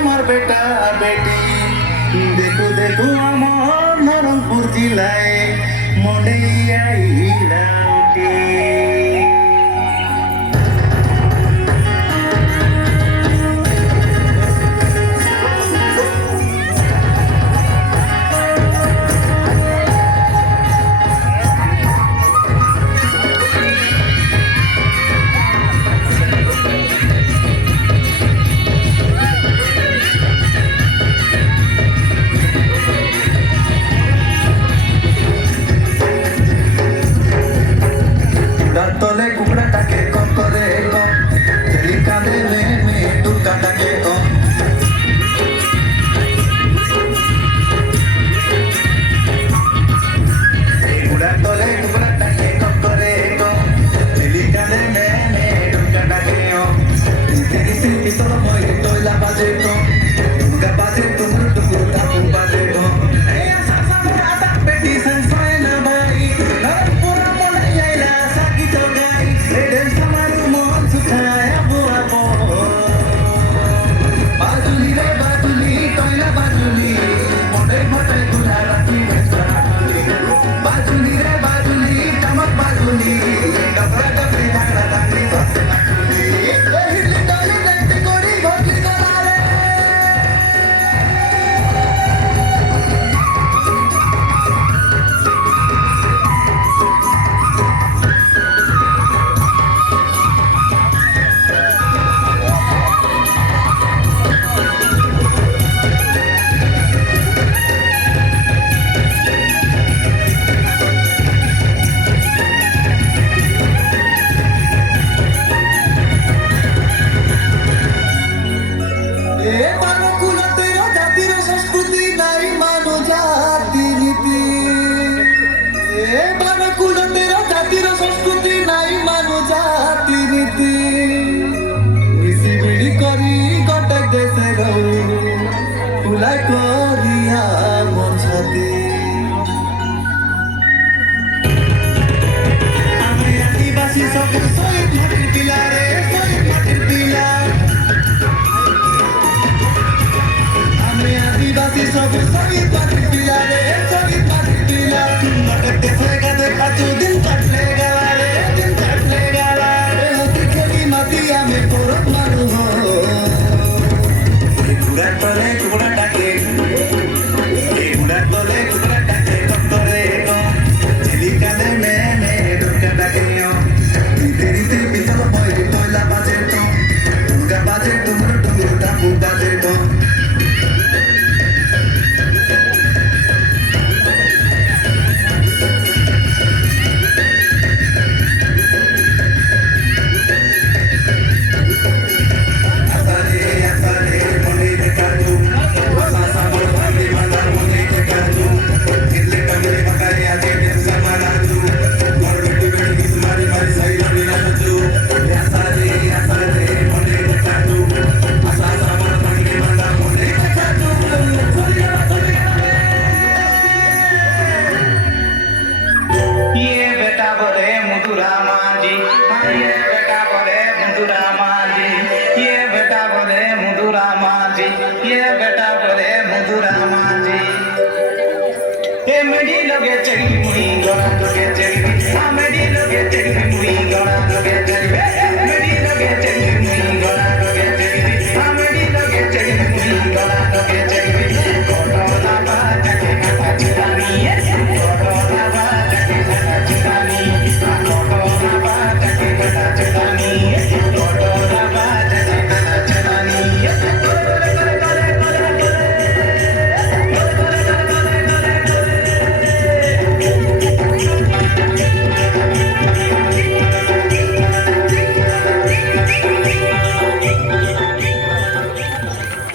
আমার বেটা বেটি দেখো দেখো আমার নরমপুর জেলায় মনে আইলা तले कुकड़ा टाके कम करे कम तेरी कांधे में टुका टाके कम कुकड़ा तले कुकड़ा टाके कम करे कम तेरी कांधे में टुका टाके कम तेरी सिर तो मोय तोला बाजे कम तुमका बाजे तुम टापू बाजे कम ए सासा मोरा बेटी संसाय ना भाई ना पूरा मन आइला साकी तो बाजुली रे बाजुली तोयला बाजुली मोटे मोटे गुलारा की बाजुली रे बाजुली चमक बाजुली कपड़ा कपड़े धागा धागी बसे बाजुली हिरली डाली डंटे कोरी भोगी गलारे मेरी लगे चली मुई गड़ा लगे चली मेरी लगे चली मुई गड़ा लगे